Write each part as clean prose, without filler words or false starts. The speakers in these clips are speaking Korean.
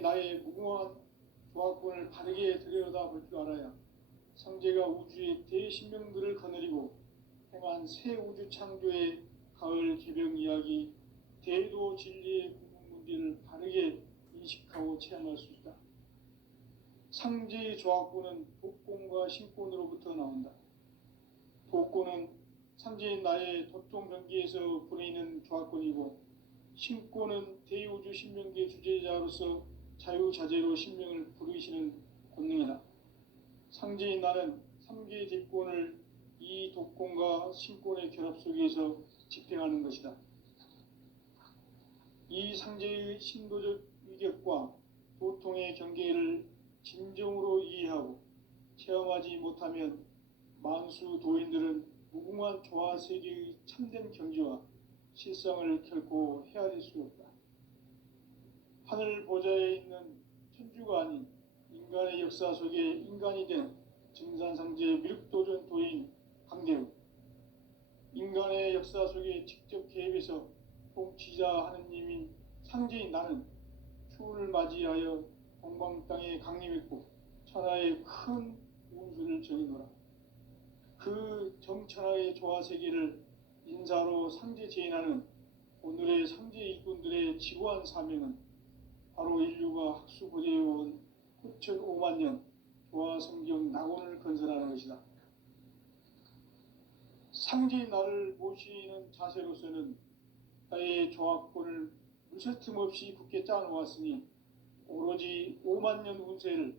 상제인 나의 무궁한 조합권을 바르게 들여다볼 줄 알아야 상제가 우주의 대신명들을 거느리고 행한 새 우주 창조의 가을 개병 이야기, 대도 진리의 궁극문제를 바르게 인식하고 체험할 수 있다. 상제의 조합권은 독권과 신권으로부터 나온다. 독권은 상제인 나의 도통병기에서 부르는 조합권이고, 신권은 대우주 신명기의 주제자로서 자유자재로 신명을 부르시는 권능이다. 상제인 나는 3개의 대권을 이 독권과 신권의 결합 속에서 집행하는 것이다. 이 상제의 신도적 위격과 도통의 경계를 진정으로 이해하고 체험하지 못하면 만수 도인들은 무궁한 조화 세계의 참된 경지와 실상을 결코 헤아릴 수 없다. 하늘 보좌에 있는 천주가 아닌 인간의 역사 속에 인간이 된 증산상제 미륵도전 도인 강대우, 인간의 역사 속에 직접 개입해서 통치자 하느님인 상제인 나는 추운을 맞이하여 동방 땅에 강림했고 천하의 큰 운수를 정의노라. 그 정천하의 조화세계를 인사로 상제 제인하는 오늘의 상제 일꾼들의 지고한 사명은 바로 인류가 학수고대해온 9,500만 년 조화성경 낙원을 건설하는 것이다. 상제인 나를 모시는 자세로서는 나의 조합권을 무쇠틈 없이 굳게 짜놓았으니 오로지 5만 년 운세를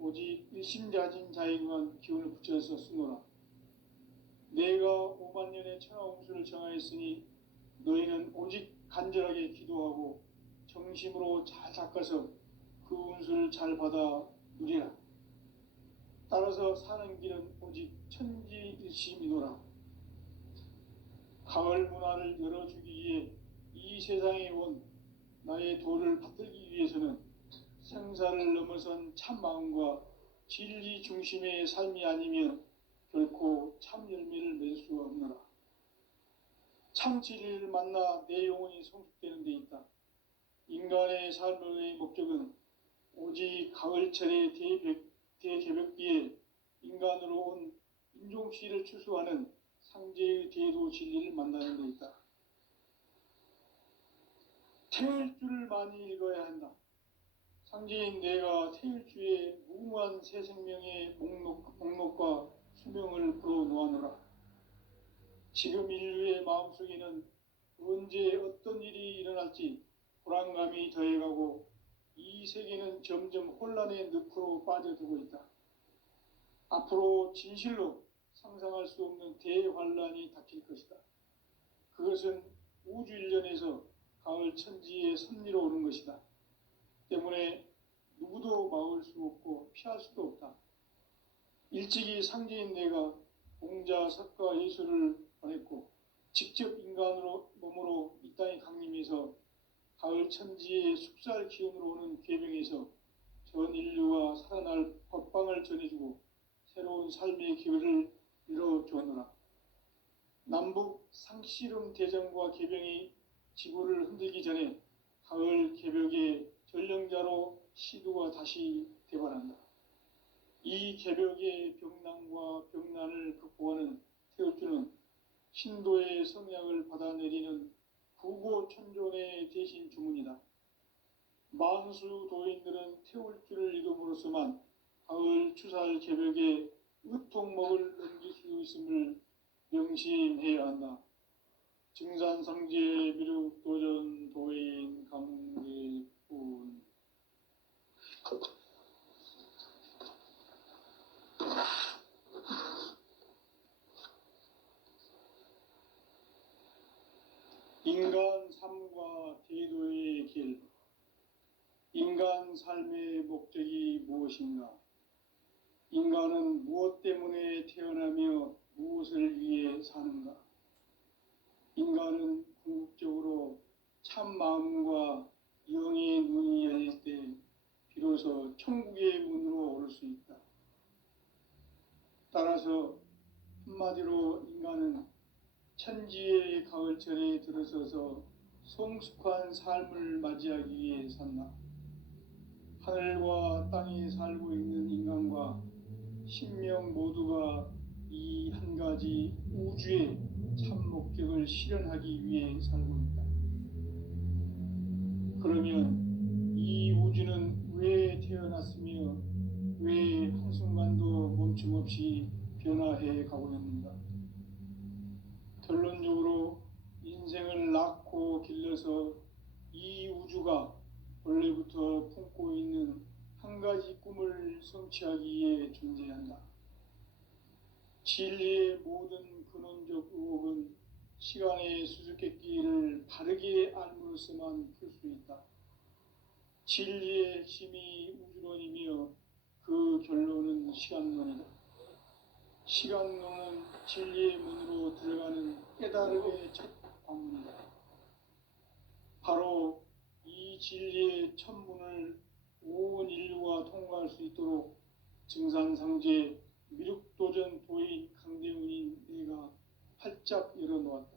오직 일심자진 자에게만 기운을 붙여서 쓰노라. 내가 5만 년의 천하운수를 정하였으니 너희는 오직 간절하게 기도하고 정심으로 잘 닦아서 그 운수를 잘 받아 누리라. 따라서 사는 길은 오직 천지일심이노라. 가을 문화를 열어주기 위해 이 세상에 온 나의 도를 받들기 위해서는 생사를 넘어선 참 마음과 진리 중심의 삶이 아니면 결코 참 열매를 맺을 수가 없노라. 참 진리를 만나 내 영혼이 성숙되는 데 있다. 인간의 삶의 목적은 오직 가을철의 대개벽기에 인간으로 온 인종씨를 추수하는 상제의 대도 진리를 만나는 데 있다. 태일주를 많이 읽어야 한다. 상제인 내가 태일주의 무궁한 새 생명의 목록과 수명을 풀어놓아노라. 지금 인류의 마음속에는 언제 어떤 일이 일어날지 불안감이 더해가고 이 세계는 점점 혼란의 늪으로 빠져들고 있다. 앞으로 진실로 상상할 수 없는 대환란이 닥칠 것이다. 그것은 우주 일련에서 가을 천지의 섭리로 오는 것이다. 때문에 누구도 막을 수 없고 피할 수도 없다. 일찍이 상제인 내가 공자, 석가, 예수를 보냈고 직접 인간으로 몸으로 이 땅에 강림해서 가을 천지의 숙살 기운으로 오는 괴병에서 전 인류가 살아날 법방을 전해주고 새로운 삶의 기회를 열어주었노라. 남북 상씨름 대전과 개병이 지구를 흔들기 전에 가을 개벽의 전령자로 시도가 다시 대발한다. 이 개벽의 병난과 병난을 극복하는 태울주는 신도의 성약을 받아내리는 구고천존의 대신 주문이다. 만수 도인들은 태울주를 읽음으로써만 가을 추살 개벽의 으통목을 넘길 수 있음을 명심해야 한다. 증산상제 미륵도전 도인 강대훈. 인간 삶과 대도의 길. 인간 삶의 목적이 무엇인가? 인간은 무엇 때문에 태어나며 무엇을 위해 사는가? 인간은 궁극적으로 참 마음과 영의 눈이 열릴 때 비로소 천국의 문으로 오를 수 있다. 따라서 한마디로 인간은 천지의 가을철에 들어서서 성숙한 삶을 맞이하기 위해 산다. 하늘과 땅에 살고 있는 인간과 신명 모두가 이 한 가지 우주의 참 목적을 실현하기 위해 살고 있다. 그러면 이 우주는 왜 태어났으며 왜 한순간도 멈춤 없이 변화해 가고 있는가? 결론적으로 인생을 낳고 길러서 이 우주가 원래부터 품고 있는 한 가지 꿈을 성취하기 위해 존재한다. 진리의 모든 근원적 의혹은 시간의 수수께끼를 바르게 알므로써만 풀 수 있다. 진리의 핵심이 우주론이며 그 결론은 시간론이다. 시간론은 진리의 문으로 들어가는 깨달음의 첫 방문이다. 바로 이 진리의 첫 문을 온 인류가 통과할 수 있도록 증산상제 미륵도전 도인 강대훈인 내가 활짝 열어놓았다.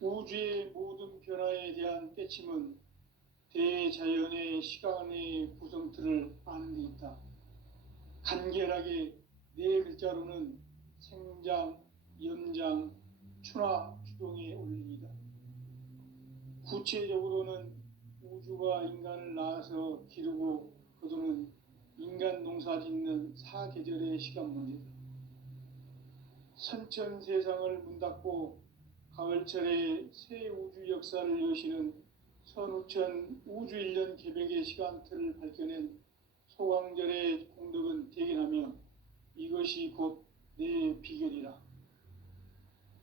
우주의 모든 변화에 대한 깨침은 대자연의 시간의 구성틀을 아는 데 있다. 간결하게 네 글자로는 생장, 연장, 추나 추동의 원리이다. 구체적으로는 우주가 인간을 낳아서 기르고 거두는 인간 농사 짓는 사계절의 시간 문제다. 선천 세상을 문 닫고 가을철에 새 우주 역사를 여시는 선우천 우주 1년 개벽의 시간틀을 밝혀낸 소강절의 공덕은 대견하며 이것이 곧 내 비결이라.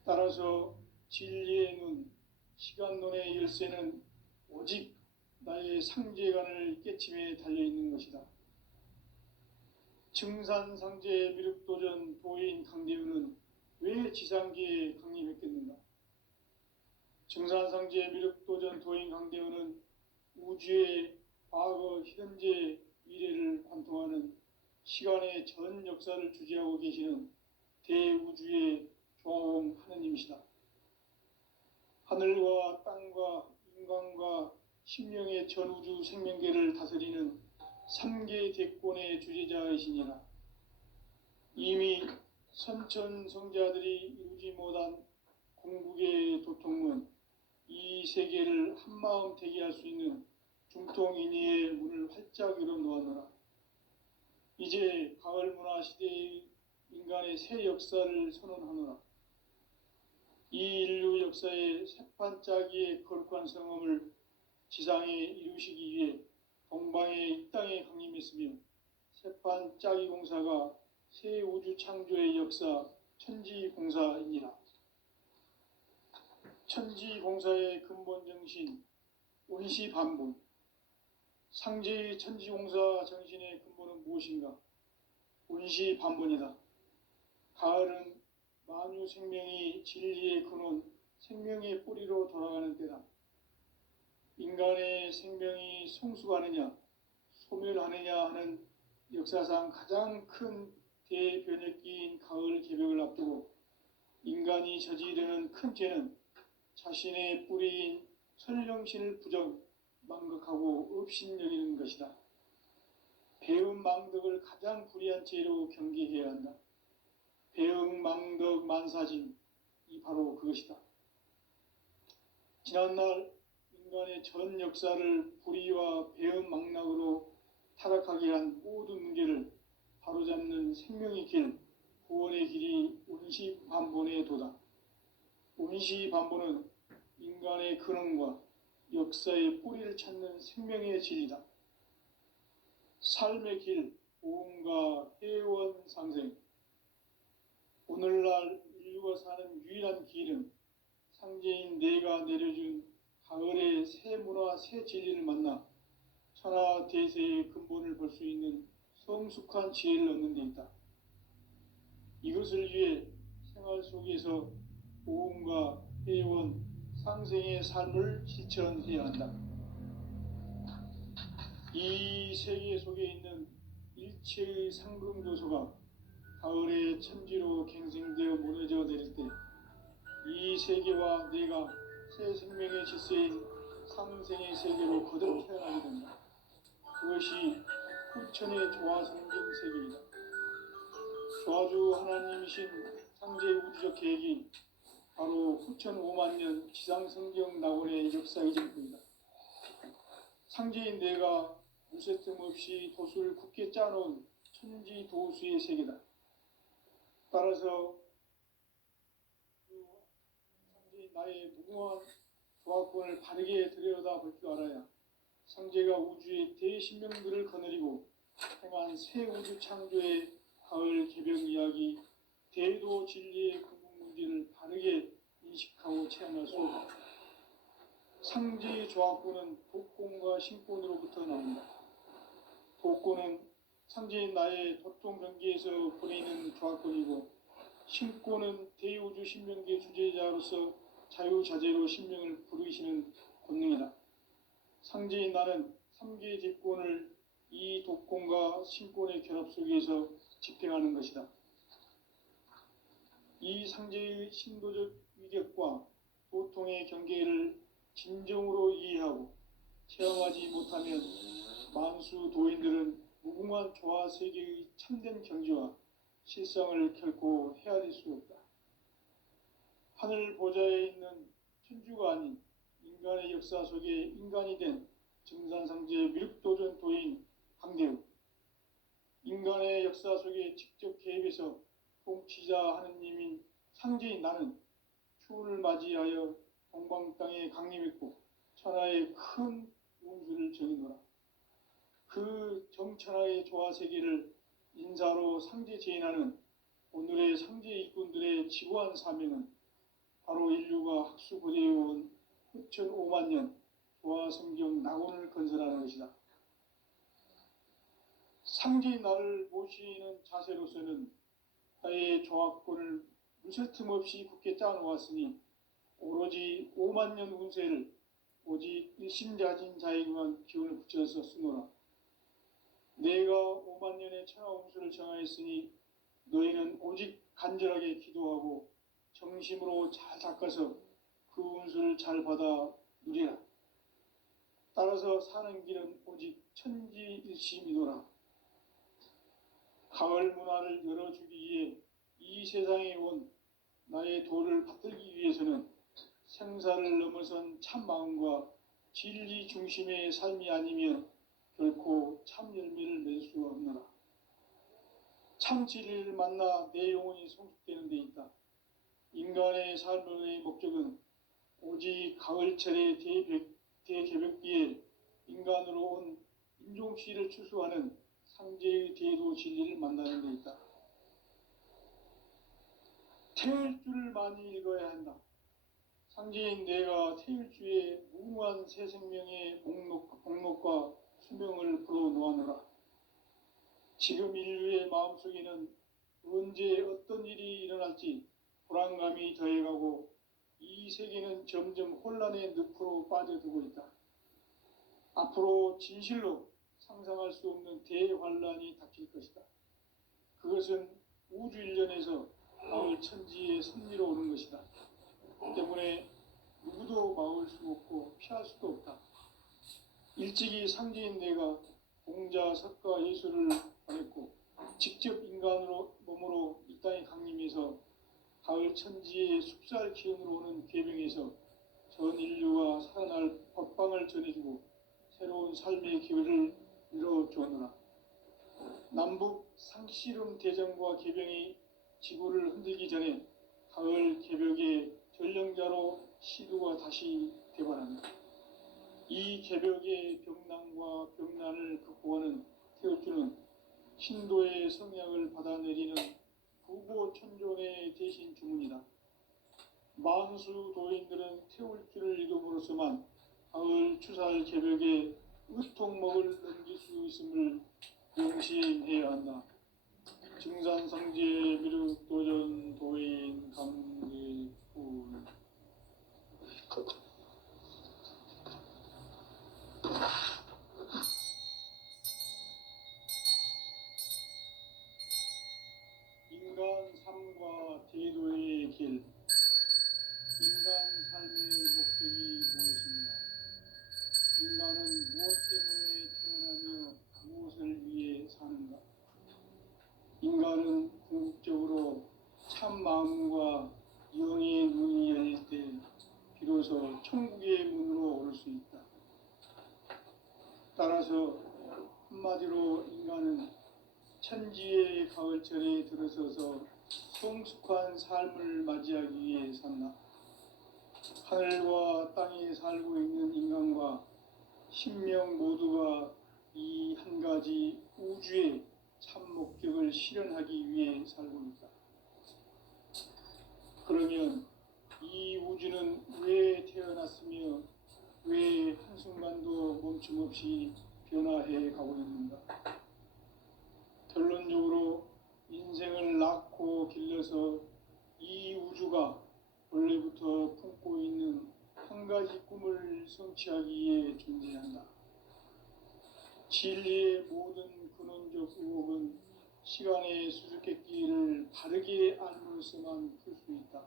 따라서 진리의 눈, 시간론의 열쇠는 오직 나의 상제관을 깨침에 달려있는 것이다. 증산상제 미륵도전 도인 강대훈은 왜 지상계에 강림했겠는가? 증산상제 미륵도전 도인 강대훈은 우주의 과거, 현재, 미래를 관통하는 시간의 전 역사를 주재하고 계시는 대우주의 조홍 하느님이시다. 하늘과 땅과 인간과 심령의 전우주 생명계를 다스리는 3계 대권의 주재자이시니라. 이미 선천 성자들이 이루지 못한 궁극의 도통문, 이 세계를 한마음 되게 할 수 있는 중통인의의 문을 활짝 열어놓았노라. 이제 가을 문화 시대의 인간의 새 역사를 선언하노라. 이 인류 역사의 새판짜기의 거룩한 성험을 지상에 이루시기 위해 동방의 이 땅에 강림했으며 새판짜기 공사가 새 우주 창조의 역사 천지공사이니라. 천지공사의 근본 정신 원시반분, 상제의 천지공사 정신의 근본은 무엇인가? 원시반분이다. 가을은 만유 생명이 진리의 근원, 생명의 뿌리로 돌아가는 때다. 인간의 생명이 성숙하느냐, 소멸하느냐 하는 역사상 가장 큰 대변혁기인 가을 개벽을 앞두고 인간이 저지르는 큰 죄는 자신의 뿌리인 설령신을 부정, 망각하고 업신여기는 것이다. 배음 망덕을 가장 불의한 죄로 경계해야 한다. 배음 망덕 만사진, 이 바로 그것이다. 지난날 인간의 전 역사를 불의와 배음 망락으로 타락하게 한 모든 문제를 바로잡는 생명의 길, 구원의 길이 원시반본의 도다. 원시반본은 인간의 근원과 역사의 뿌리를 찾는 생명의 진리다. 삶의 길, 보험과 회원 상생. 오늘날 인류가 사는 유일한 길은 상제인 내가 내려준 가을의 새 문화, 새 진리를 만나 천하 대세의 근본을 볼 수 있는 성숙한 지혜를 얻는 데 있다. 이것을 위해 생활 속에서 보험과 회원, 상생의 삶을 실천해야 한다. 이 세계 속에 있는 일체의 상금조소가 가을의 천지로 갱생되어 무너져 내릴 때 이 세계와 내가 새 생명의 질서인 상생의 세계로 거듭 태어나게 된다. 그것이 후천의 조화성경 세계이다. 조화주 하나님이신 창조의 우주적 계획이 바로 후천 5만 년 지상성경 낙원의 역사이실 뿐이다. 상제인 내가 무쇠틈 없이 도수를 굳게 짜놓은 천지 도수의 세계다. 따라서 상제인 나의 무궁한 조화권을 바르게 들여다볼 줄 알아야 상제가 우주의 대신명들을 거느리고 행한 새 우주 창조의 가을 개벽 이야기, 대도 진리의 궁극 문제를 바르게 인식하고 체험할 수 없다. 상제의 조화권은 독권과 신권으로부터 나온다. 독권은 상제인 나의 도통 경계에서 보내는 조화권이고, 신권은 대우주 신명계 주제자로서 자유자재로 신명을 부르시는 권능이다. 상제인 나는 3개의 대권을 이 독권과 신권의 결합 속에서 집행하는 것이다. 이 상제의 신도적 위격과 도통의 경계를 진정으로 이해하고 체험하지 못하면 만수 도인들은 무궁한 조화 세계의 참된 경지와 실상을 결코 헤아릴 수 없다. 하늘 보좌에 있는 천주가 아닌 인간의 역사 속에 인간이 된 증산상제 미륵도전 도인 강대우, 인간의 역사 속에 직접 개입해서 통치자 하느님인 상제인 나는 추운을 맞이하여 동방 땅에 강림했고 천하의 큰 운수를 정의노라. 그 정천하의 조화세계를 인사로 상제 제인하는 오늘의 상제 일꾼들의 지구한 사명은 바로 인류가 학수고대해온 후천 5만 년 조화성경 낙원을 건설하는 것이다. 상제인 나를 모시는 자세로서는 나의 조화권을 무쇠틈 없이 굳게 짜놓았으니 오로지 5만 년 운세를 오직 일심자진 자에게만 기운을 붙여서 쓰노라. 내가 5만 년의 천하 운수를 정하였으니 너희는 오직 간절하게 기도하고 정심으로 잘 닦아서 그 운수를 잘 받아 누리라. 따라서 사는 길은 오직 천지일심이노라. 가을 문화를 열어주기 위해 이 세상에 온 나의 도를 받들기 위해서는 생사를 넘어선 참 마음과 진리 중심의 삶이 아니면 결코 참 열매를 맺을 수 없노라. 참 진리를 만나 내 영혼이 성숙되는 데 있다. 인간의 삶의 목적은 오직 가을철의 대개벽기에 인간으로 온 인종씨를 추수하는 상제의 대도 진리를 만나는 데 있다. 태일주를 많이 읽어야 한다. 상제인 내가 태일주의 무궁한 새 생명의 목록과 수명을 불어놓아노라. 지금 인류의 마음속에는 언제 어떤 일이 일어날지 불안감이 더해가고 이 세계는 점점 혼란의 늪으로 빠져들고 있다. 앞으로 진실로 상상할 수 없는 대환란이 닥칠 것이다. 그것은 우주 일련에서 가을 천지의 섭리로 오는 것이다. 때문에 누구도 막을 수 없고 피할 수도 없다. 일찍이 상제인 내가 공자, 석가, 예수를 보냈고 직접 인간으로 몸으로 이 땅에 강림해서 가을 천지의 숲살 기운으로 오는 계명에서 전 인류가 살아날 법방을 전해주고 새로운 삶의 기회를 이뤄주었노라. 남북 상씨름 대전과 개병이 지구를 흔들기 전에 가을 개벽의 전령자로 시두가 다시 되관한다. 이 개벽의 병난과 병난을 극복하는 태울주는 신도의 성약을 받아내리는 부고천존의 대신 주문이다. 만수 도인들은 태울주를 읽음으로써만 가을 추살 개벽에 으통목을 넘길 수 있음을 명심해야 한다. 증산상제 미륵도전 도인 강제훈 인간 삶과 대도의 길. 인간 삶의 목적이 무엇인가? 따라서 한마디로 인간은 천지의 가을철에 들어서서 성숙한 삶을 맞이하기 위해 산다. 하늘과 땅에 살고 있는 인간과 신명 모두가 이 한 가지 우주의 참 목적을 실현하기 위해 살고 있다. 그러면 이 우주는 왜 태어났으며 왜 한순간도 멈춤 없이 변화해 가고 있는가? 결론적으로 인생을 낳고 길러서 이 우주가 원래부터 품고 있는 한 가지 꿈을 성취하기 위해 존재한다. 진리의 모든 근원적 의혹은 시간의 수수께끼를 바르게 알므로서만 풀 수 있다.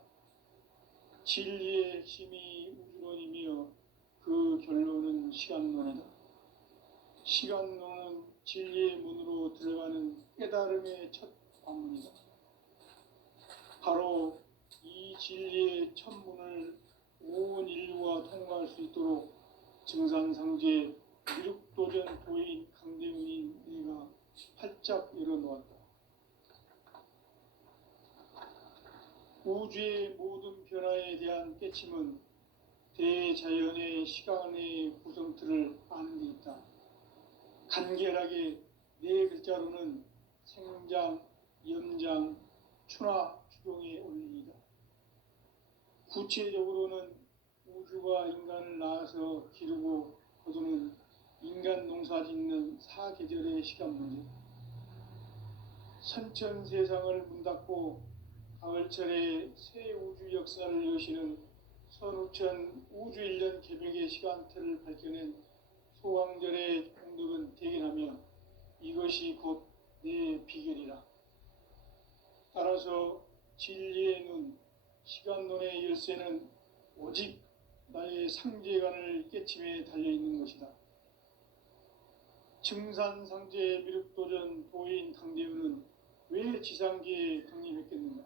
진리의 핵심이 우주론이며 그 결론은 시간론이다. 시간론은 진리의 문으로 들어가는 깨달음의 첫 관문이다. 바로 이 진리의 첫 문을 온 인류가 통과할 수 있도록 증산상제 미륵도전 도인 강대훈인 내가 활짝 열어놓았다. 우주의 모든 변화에 대한 깨침은 대자연의 시간의 구성틀을 아는 데 있다. 간결하게 네 글자로는 생장, 염장, 추나 추종의 원리이다. 구체적으로는 우주가 인간을 낳아서 기르고 거두는 인간 농사 짓는 사계절의 시간 문제, 선천 세상을 문 닫고 가을철에 새 우주 역사를 여시는 선우천 우주 1년 개벽의 시간틀을 밝혀낸 소강절의 공덕은 대견하며 이것이 곧 내 비결이라. 따라서 진리의 눈, 시간론의 열쇠는 오직 나의 상제관을 깨침에 달려있는 것이다. 증산상제 미륵도전 도인 강대훈은 왜 지상계에 강림했겠는가?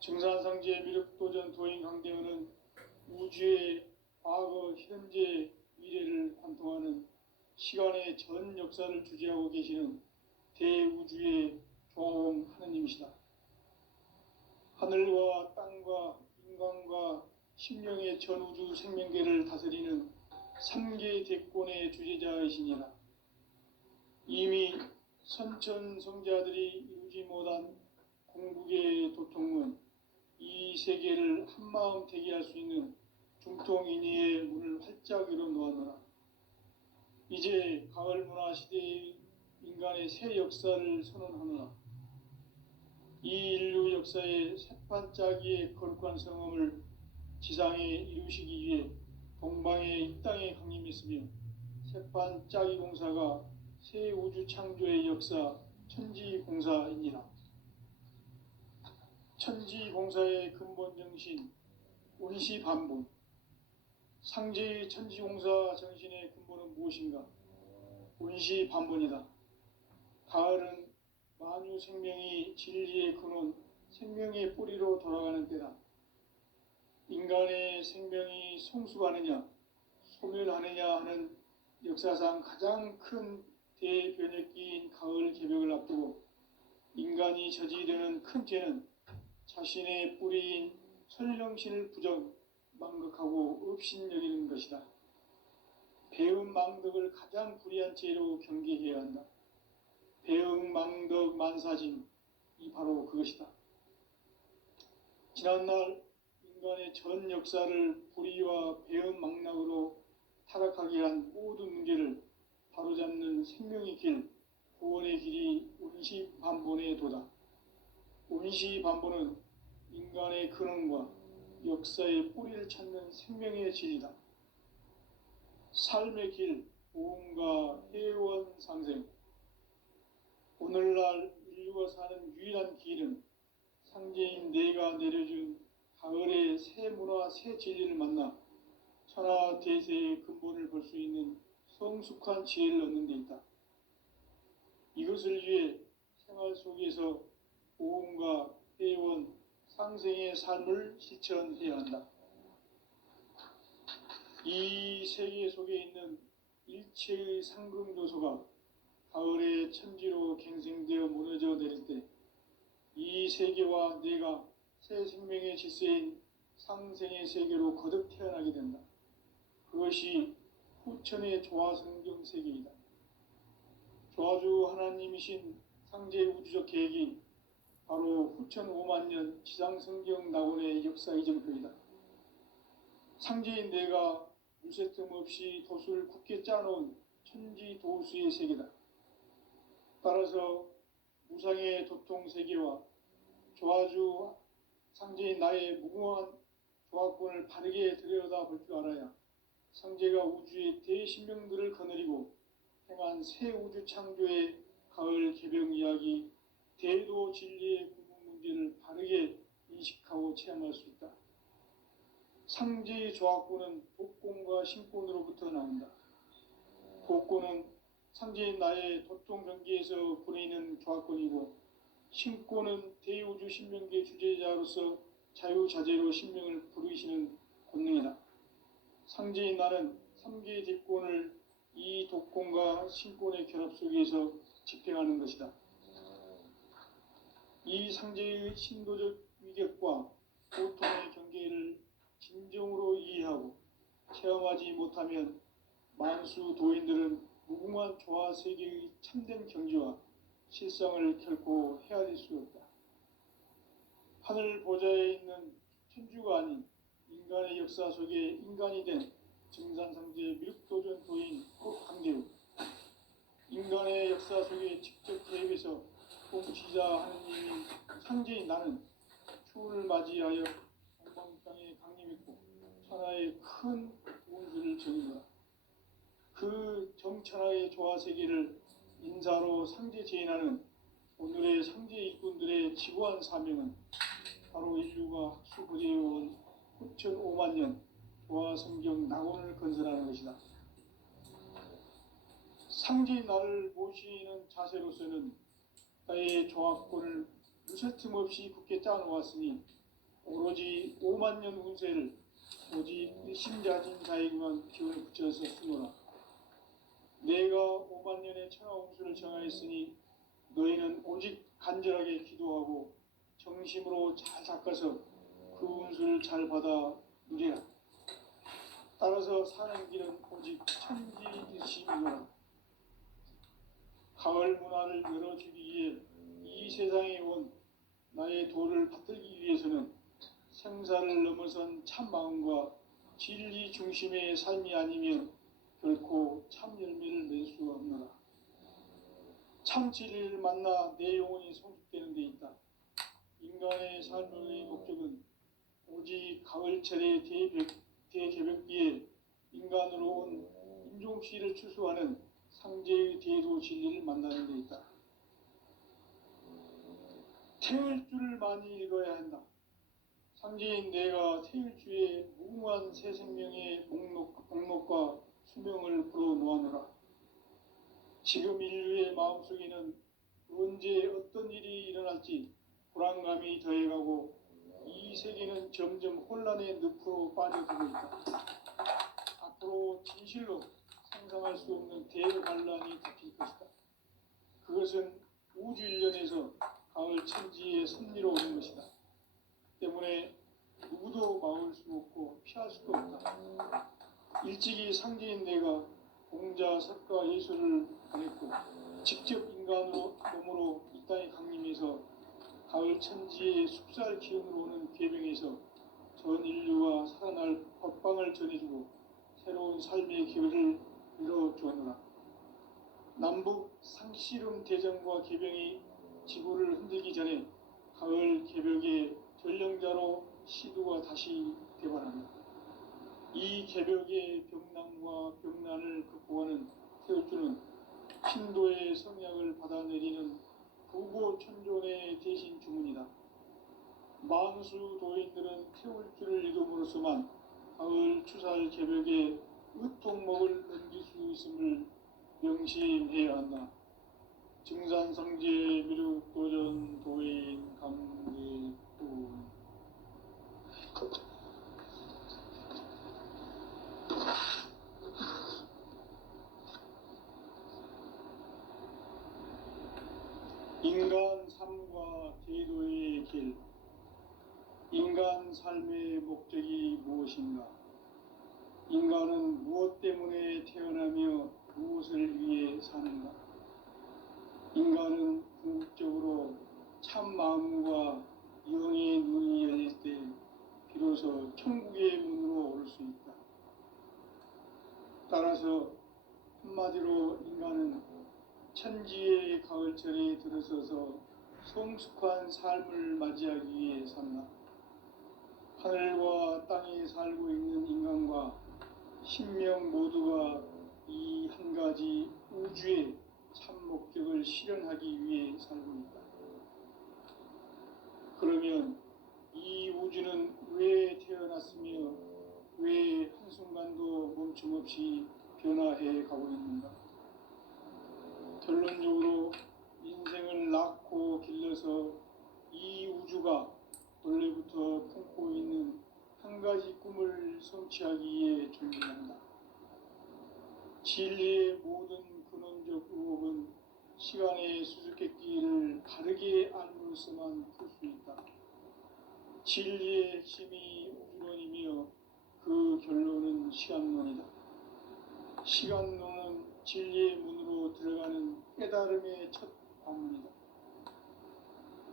증산상제 미륵도전 도인 강대훈은 우주의 과거, 현재, 미래를 관통하는 시간의 전 역사를 주재하고 계시는 대우주의 조화원 하느님이시다. 하늘과 땅과 인간과 심령의 전우주 생명계를 다스리는 3개 대권의 주제자이시니라. 이미 선천성자들이 이루지 못한 공국의 도통은 이 세계를 한마음 되게 할 수 있는 중통인의의 문을 활짝 열어놓았노라. 이제 가을 문화 시대의 인간의 새 역사를 선언하노라. 이 인류 역사의 새반짝이의 거룩한 성음을 지상에 이루시기 위해 동방의 이 땅에 강림했으며 새반짝이 공사가 새 우주 창조의 역사 천지공사이니라. 천지공사의 근본 정신 원시반본, 상제의 천지공사 정신의 근본은 무엇인가? 원시반본이다. 가을은 만유 생명이 진리의 근원, 생명의 뿌리로 돌아가는 때다. 인간의 생명이 성숙하느냐, 소멸하느냐 하는 역사상 가장 큰 대변혁기인 가을 개벽을 앞두고 인간이 저지르는 큰 죄는 자신의 뿌리인 설령신을 망극하고 업신여기는 것이다. 배음 망덕을 가장 불의한 죄로 경계해야 한다. 배음 망덕 만사짐, 이 바로 그것이다. 지난날 인간의 전 역사를 불의와 배음 망락으로 타락하게 한 모든 문제를 바로잡는 생명의 길, 구원의 길이 원시반본의 도다. 원시반본은 인간의 근원과 역사의 뿌리를 찾는 생명의 진리다. 삶의 길, 보험과 회원 상생. 오늘날 인류가 사는 유일한 길은 상제인 내가 내려준 가을의 새 문화, 새 진리를 만나 천하 대세의 근본을 볼 수 있는 성숙한 지혜를 얻는 데 있다. 이것을 위해 생활 속에서 보험과 회원, 상생의 삶을 실천해야 한다. 이 세계 속에 있는 일체의 상금도서가 가을의 천지로 갱생되어 무너져 내릴 때 이 세계와 내가 새 생명의 질서인 상생의 세계로 거듭 태어나게 된다. 그것이 후천의 조화성경 세계이다. 조화주 하나님이신 상제의 우주적 계획이 바로 후천 5만 년 지상성경 낙원의 역사 이정표이다. 상제인 내가 무쇠 틈 없이 도수를 굳게 짜놓은 천지 도수의 세계다. 따라서 무상의 도통 세계와 조화주 상제인 나의 무궁한 조화권을 바르게 들여다볼 줄 알아야 상제가 우주의 대신명들을 거느리고 행한 새 우주 창조의 가을 개병 이야기, 대도 진리의 구분 문제를 바르게 인식하고 체험할 수 있다. 상제의 조화권은 독권과 신권으로부터 나온다. 독권은 상제인 나의 도통 경계에서 보내는 조화권이고, 신권은 대우주 신명계 주제자로서 자유자재로 신명을 부르시는 권능이다. 상제인 나는 3개의 대권을 이 독권과 신권의 결합 속에서 집행하는 것이다. 이 상제의 신도적 위격과 고통의 경계를 진정으로 이해하고 체험하지 못하면 만수 도인들은 무궁한 조화 세계의 참된 경지와 실상을 결코 헤아릴 수 없다. 하늘 보좌에 있는 천주가 아닌 인간의 역사 속에 인간이 된 증산상제 미륵도전 도인 강대우, 인간의 역사 속에 직접 개입해서 통치자 하느님인 상제인 나는 추운을 맞이하여 동방 땅에 강림했고 천하의 큰 운수를 전이노라. 그 정천하의 조화 세계를 인사로 상제 제인하는 오늘의 상제 일꾼들의 지구한 사명은 바로 인류가 학수부대해온 후천 5만 년 조화 성경 낙원을 건설하는 것이다. 상제인 나를 모시는 자세로서는 나의 조화권을 무쇠 틈 없이 굳게 짜놓았으니 오로지 5만 년 운세를 오직 일심자진 자에게만 기운을 붙여서 쓰노라. 내가 5만 년의 천하 운수를 정하였으니 너희는 오직 간절하게 기도하고 정심으로 잘 닦아서 그 운수를 잘 받아 누리라. 따라서 사는 길은 오직 천지듯이이노라. 가을 문화를 열어주기 위해 이 세상에 온 나의 도를 받들기 위해서는 생사를 넘어선 참 마음과 진리 중심의 삶이 아니면 결코 참 열매를 낼 수 없노라. 참 진리를 만나 내 영혼이 성숙되는 데 있다. 인간의 삶의 목적은 오직 가을철의 대개벽기에 인간으로 온 인종씨를 추수하는 상제의 대도 진리를 만나는 데 있다. 태울 줄을 많이 읽어야 한다. 상제인 내가 태일주의 무궁한 새 생명의 목록과 수명을 불어놓아노라. 지금 인류의 마음속에는 언제 어떤 일이 일어날지 불안감이 더해가고 이 세계는 점점 혼란의 늪으로 빠져들고 있다. 앞으로 진실로 상상할 수 없는 대반란이 덮일 것이다. 그것은 우주 일련에서 가을 천지의 섭리로 오는 것이다. 때문에 누구도 막을 수 없고 피할 수도 없다. 일찍이 상제인 내가 공자, 석가, 예수를 보냈고 직접 인간으로 몸으로 이 땅에 강림해서 가을 천지의 숙살 기운으로 오는 계명에서 전 인류가 살아날 법방을 전해주고 새로운 삶의 기회를 열어주었노라. 남북 상씨름 대전과 계병이 지구를 흔들기 전에 가을 개벽의 전령자로 시두가 다시 개발한다. 이 개벽의 병난과 병난을 극복하는 태울주는 신도의 성약을 받아내리는 부고천존의 대신 주문이다. 만수 도인들은 태울주를 읽음으로써만 가을 추살 개벽의 으통목을 넘길 수 있음을 명심해야 한다. 증산상제 미륵도전 도인 강대훈. 인간 삶과 제도의 길. 인간 삶의 목적이 무엇인가? 인간은 무엇 때문에 태어나며 무엇을 위해 사는가? 인간은 궁극적으로 참 마음과 영의 눈이 열릴 때 비로소 천국의 문으로 올 수 있다. 따라서 한마디로 인간은 천지의 가을철에 들어서서 성숙한 삶을 맞이하기 위해 산다. 하늘과 땅에 살고 있는 인간과 신명 모두가 이 한 가지 우주의 참 목적을 실현하기 위해 살고 있다. 그러면 이 우주는 왜 태어났으며 왜 한순간도 멈춤없이 변화해 가고 있는가? 결론적으로 인생을 낳고 길러서 이 우주가 원래부터 품고 있는 한 가지 꿈을 성취하기 위해 존재한다. 진리의 모든 근원적 의혹은 시간의 수수께끼를 바르게 알므로써만 풀 수 있다. 진리의 핵심이 우주론이며 그 결론은 시간론이다. 시간론은 진리의 문으로 들어가는 깨달음의 첫 방문이다.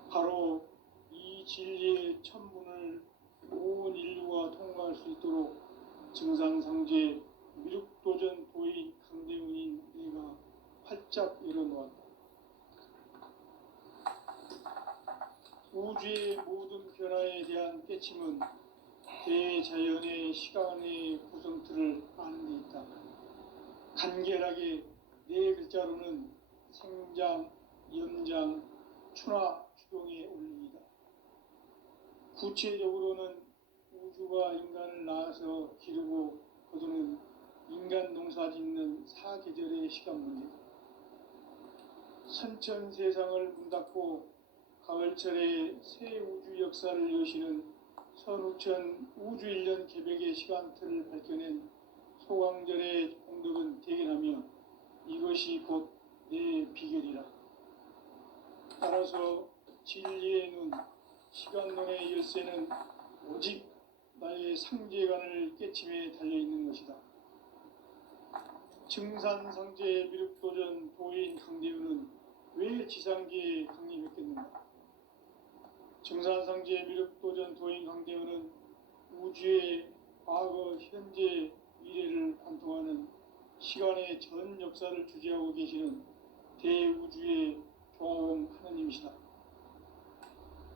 바로 이 진리의 첫 문을 온 인류가 통과할 수 있도록 증상상제 미륵도전 도인 강대훈인 내가 활짝 열어놓았다. 우주의 모든 변화에 대한 깨침은 대자연의 시간의 구성틀을 아는 데 있다. 간결하게 네 글자로는 생장, 연장, 추나 추동의 원리이다. 구체적으로는 우주가 인간을 낳아서 기르고 거두는 인간 농사 짓는 사계절의 시간 문제다. 선천 세상을 문닫고 가을철에 새 우주 역사를 여시는 선우천 우주 1년 개백의 시간틀을 밝혀낸 소강절의 공덕은 대견하며 이것이 곧 내 비결이라. 따라서 진리의 눈, 시간론의 열쇠는 오직 나의 상제관을 깨침에 달려있는 것이다. 증산상제 미륵도전 도인 강대훈은 왜 지상계에 강림했겠는가? 증산상제 미륵도전 도인 강대훈은 우주의 과거, 현재, 미래를 관통하는 시간의 전 역사를 주재하고 계시는 대우주의 조화원 하느님이시다.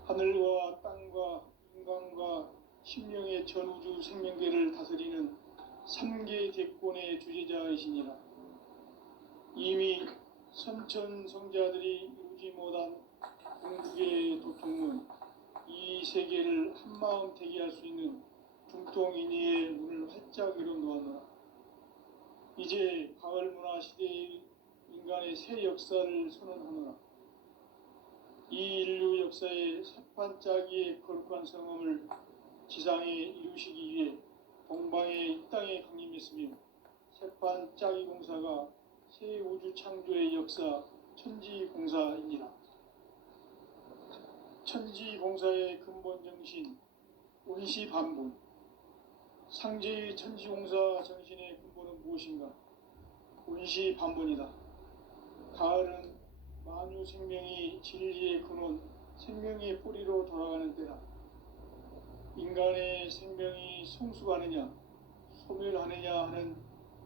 하늘과 땅과 인간과 심령의 전우주 생명계를 다스리는 3계 대권의 주제자이시니라. 이미 선천 성자들이 이루지 못한 궁극의 도통문, 이 세계를 한마음 대기할 수 있는 중통인의의 문을 활짝 열어놓았노라. 이제 가을 문화 시대의 인간의 새 역사를 선언하노라. 이 인류 역사의 새판짜기의 거룩한 성험을 지상에 이루시기 위해 동방의 이 땅에 강림했으며 새판짜기 공사가 새 우주 창조의 역사 천지공사이니라. 천지공사의 근본 정신 운시반분. 상제의 천지공사 정신의 근본은 무엇인가? 운시반분이다. 가을은 만유 생명이 진리의 근원, 생명의 뿌리로 돌아가는 때다. 인간의 생명이 성숙하느냐, 소멸하느냐 하는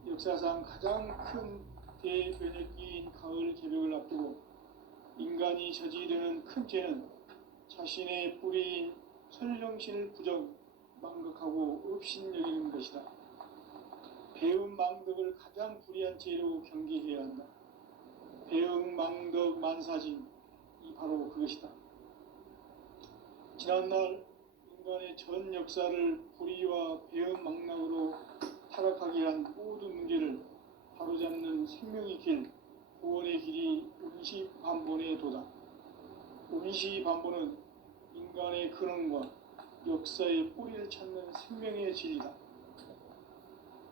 역사상 가장 큰 대변혁기인 가을 개벽을 앞두고 인간이 저지르는 큰 죄는 자신의 뿌리인 설령신을 부정, 망극하고 업신여기는 것이다. 배음 망덕을 가장 불의한 죄로 경계해야 한다. 배음 망덕 만사진, 이 바로 그것이다. 지난날 인간의 전 역사를 불의와 배음 망락으로 타락하게 한 모든 문제를 바로잡는 생명의 길, 구원의 길이 운시반본의 도다. 운시반본은 인간의 근원과 역사의 뿌리를 찾는 생명의 진리다.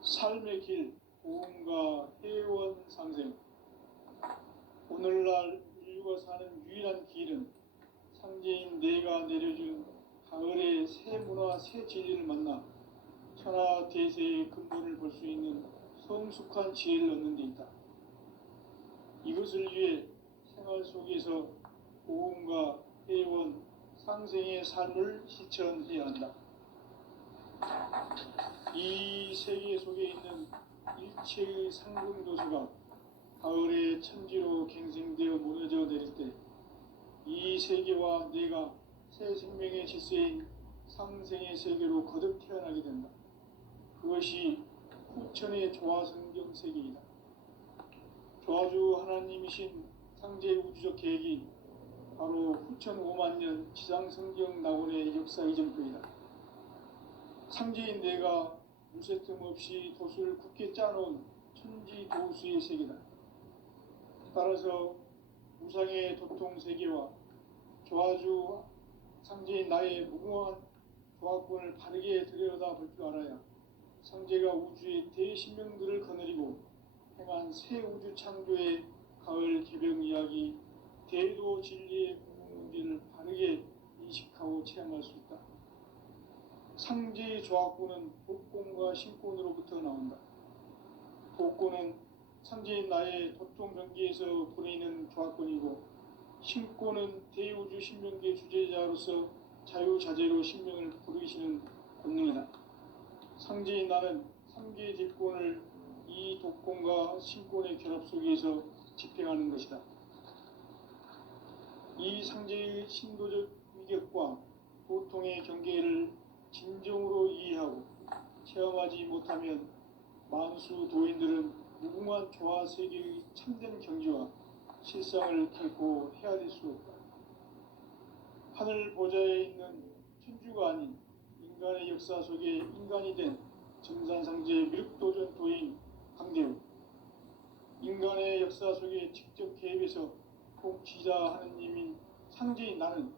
삶의 길, 보험과 회원 상생. 오늘날 인류가 사는 유일한 길은 상제인 내가 내려준 가을의 새 문화 새 진리를 만나 천하 대세의 근본을 볼 수 있는 성숙한 지혜를 얻는 데 있다. 이것을 위해 생활 속에서 고음과 회원, 상생의 삶을 실천해야 한다. 이 세계 속에 있는 일체의 상승도수가 가을의 천지로 갱생되어 무너져 내릴 때 이 세계와 내가 새 생명의 질서인 상생의 세계로 거듭 태어나게 된다. 그것이 후천의 조화성경 세계이다. 조화주 하나님이신 상제 우주적 계획이 바로 후천 5만 년 지상성경 낙원의 역사 이전표이다. 상제인 내가 무쇠뜸 없이 도수를 굳게 짜놓은 천지 도수의 세계다. 따라서 우상의 도통 세계와 조화주 상제인 나의 무궁한 조화권을 바르게 들여다볼 줄 알아야 상제가 우주의 대신명들을 거느리고 행한 새 우주 창조의 가을 개병 이야기 대도 진리의 궁극 문제를 바르게 인식하고 체험할 수 있다. 상제의 조화권은 복권과 신권으로부터 나온다. 복권은 상제인 나의 도통 경계에서 보내는 조화권이고 신권은 대우주 신명계 주제자로서 자유자재로 신명을 부르시는 권능이다. 상제인 나는 3개의 뒷권을 이 독권과 신권의 결합 속에서 집행하는 것이다. 이 상제의 신도적 위격과 도통의 경계를 진정으로 이해하고 체험하지 못하면 만수 도인들은 무궁한 조화 세계의 참된 경지와 실상을 결코 헤아릴 수 없다. 하늘 보좌에 있는 천주가 아닌 인간의 역사 속에 인간이 된 정산상제 밀도전 도인 강대우, 인간의 역사 속에 직접 개입해서 통치자 하느님인 상제인 나는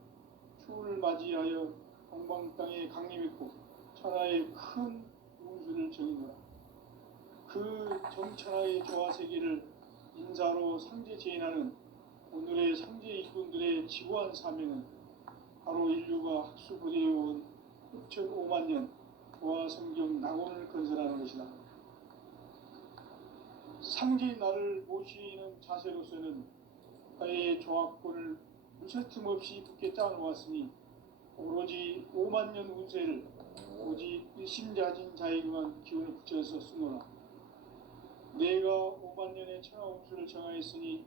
추운을 맞이하여 동방 땅에 강림했고 천하의 큰 운수를 정의노라. 그 정천하의 조화 세계를 인사로 상제 제인하는 오늘의 상제 일꾼들의 지구한 사명은 바로 인류가 학수부대해온 후천 5만 년 조화 성경 낙원을 건설하는 것이다. 상제인 나를 모시는 자세로서는 나의 조화권을 무쇠틈 없이 굳게 짜놓았으니 오로지 5만 년 운세를 오직 일심자진 자에게만 기운을 붙여서 쓰노라. 내가 5만 년의 천하 운수를 정하였으니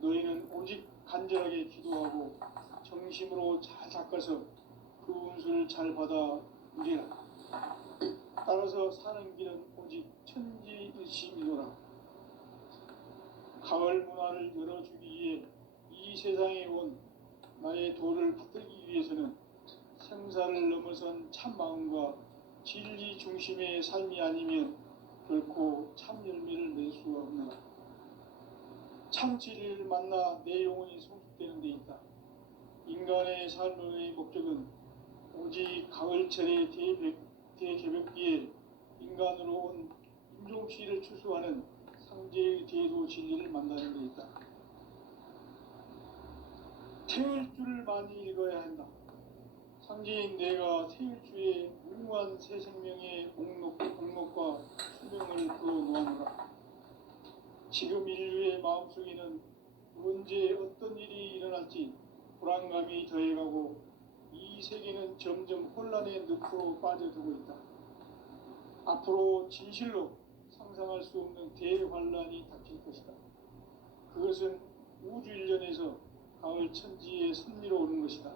너희는 오직 간절하게 기도하고 정심으로 잘 닦아서 그 운수를 잘 받아 누리라. 따라서 사는 길은 오직 천지일심이노라. 가을 문화를 열어주기 위해 이 세상에 온 나의 도를 받들기 위해서는 생사를 넘어선 참 마음과 진리 중심의 삶이 아니면 결코 참 열매를 낼 수가 없노라. 참 진리를 만나 내 영혼이 성숙되는 데 있다. 인간의 삶의 목적은 오직 가을철의 대개벽기에 인간으로 온 인종시를 추수하는 상제의 대도 진리를 만나는 데 있다. 태일주를 많이 읽어야 한다. 상제인 내가 태일주의 무궁한 새 생명의 목록과 수명을 풀어놓아노라. 지금 인류의 마음속에는 언제 어떤 일이 일어날지 불안감이 더해가고 이 세계는 점점 혼란의 늪으로 빠져들고 있다. 앞으로 진실로 상상할 수 없는 대환란이 닥칠 것이다. 그것은 우주 일련에서 가을 천지의 섭리로 오는 것이다.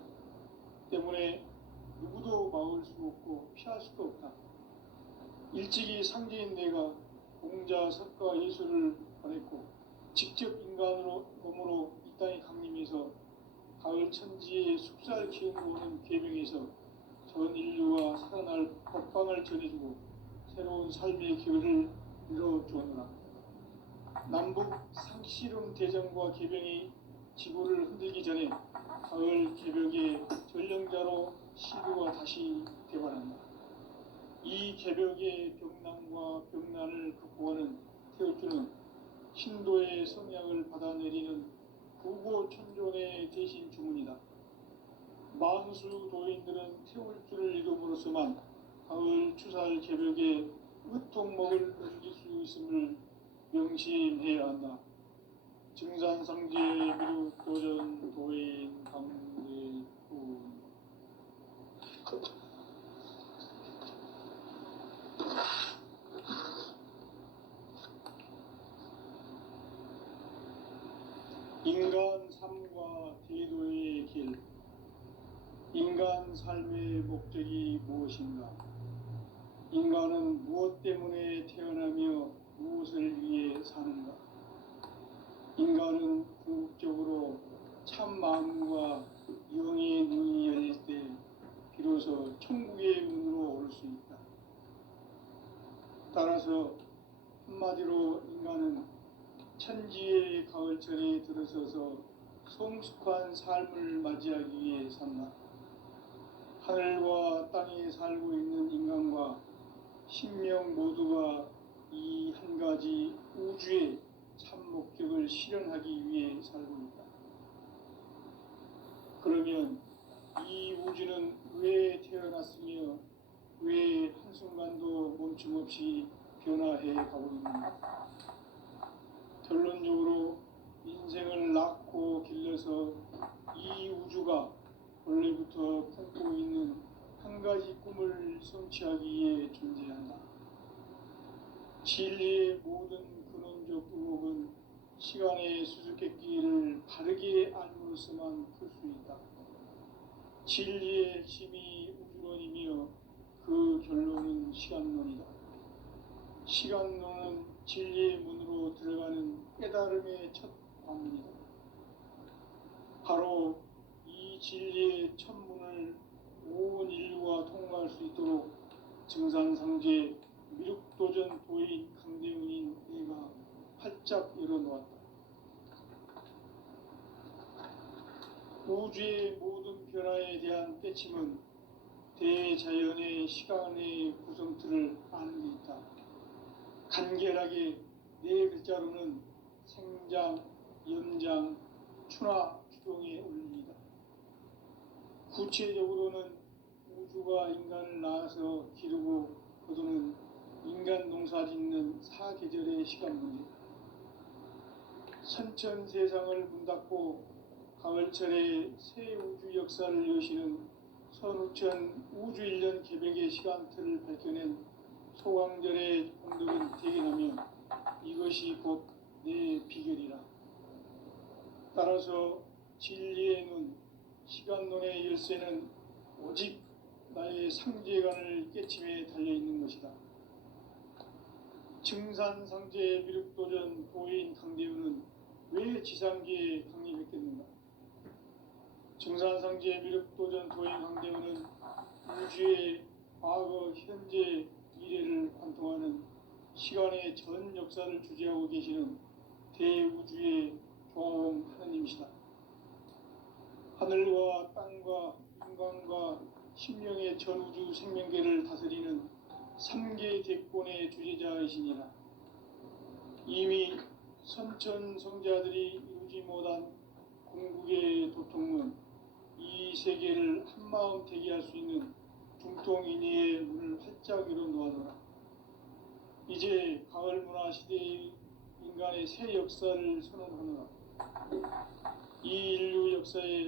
때문에 누구도 막을 수 없고 피할 수도 없다. 일찍이 상제인 내가 공자, 석가, 예수를 보냈고 직접 인간으로 몸으로 이 땅에 강림해서 가을 천지의 숙살 기운으로 오는 계명에서 전 인류가 살아날 법방을 전해주고 새로운 삶의 기회를 이뤄주었노라. 남북 상씨름 대전과 계병이 지구를 흔들기 전에 가을 개벽의 전령자로 시도가 다시 대발한다. 이 개벽의 병난과 병난을 극복하는 태어주는 신도의 성약을 받아내리는 구고천존의 대신 주문이다. 만수 도인들은 태울 줄을 이름으로서만 가을 추살 개벽에 으통먹을 넘길 수 있음을 명심해야 한다. 증산상제 미륵 도전 도인 강대군. 인간 삶과 대도의 길. 인간 삶의 목적이 무엇인가? 인간은 무엇 때문에 태어나며 무엇을 위해 사는가? 인간은 궁극적으로 참 마음과 영의 눈이 열릴 때 비로소 천국의 문으로 오를 수 있다. 따라서 한마디로 인간은 천지의 가을철에 들어서서 성숙한 삶을 맞이하기 위해 산다. 하늘과 땅에 살고 있는 인간과 신명 모두가 이 한 가지 우주의 참 목적을 실현하기 위해 살고 있다. 그러면 이 우주는 왜 태어났으며 왜 한순간도 멈춤없이 변화해 가고 있는가? 결론적으로 인생을 낳고 길러서 이 우주가 원래부터 품고 있는 한 가지 꿈을 성취하기 위해 존재한다. 진리의 모든 근원적 의혹은 시간의 수수께끼를 바르게 알므로서만 풀 수 있다. 진리의 핵심이 우주론이며 그 결론은 시간론이다. 시간론은 진리의 문으로 들어가는 깨달음의 첫 관문이다. 바로 이 진리의 첫 문을 온 인류가 통과할 수 있도록 증산상제 미륵도전 도인 강대훈인 내가 활짝 열어놓았다. 우주의 모든 변화에 대한 깨침은 대자연의 시간의 구성틀을 아는 데 있다. 간결하게 네 글자로는 생장, 연장, 추나 주동에 올립니다. 구체적으로는 우주가 인간을 낳아서 기르고 거두는 인간 농사 짓는 사계절의 시간 문제. 선천 세상을 문 닫고 가을철에 새 우주 역사를 여시는 선우천 우주 1년 개백의 시간틀을 밝혀낸 소강절의 공덕은 대견하며 이것이 곧 내 비결이라. 따라서 진리의 눈, 시간론의 열쇠는 오직 나의 상제관을 깨침에 달려있는 것이다. 증산상제 미륵도전 도인 강대훈은 왜 지상계에 강림했겠는가? 증산상제 미륵도전 도인 강대훈은 우주의 과거, 현재, 미래를 관통하는 시간의 전 역사를 주재하고 계시는 대우주의 조화홍 하느님이시다. 하늘과 땅과 인간과 심령의 전우주 생명계를 다스리는 3계 대권의 주재자이시니라. 이미 선천성자들이 이루지 못한 궁극의 도통문, 이 세계를 한마음 되게 할 수 있는 중통인의의 문을 활짝 열어놓아노라. 이제 가을 문화 시대의 인간의 새 역사를 선언하노라. 이 인류 역사의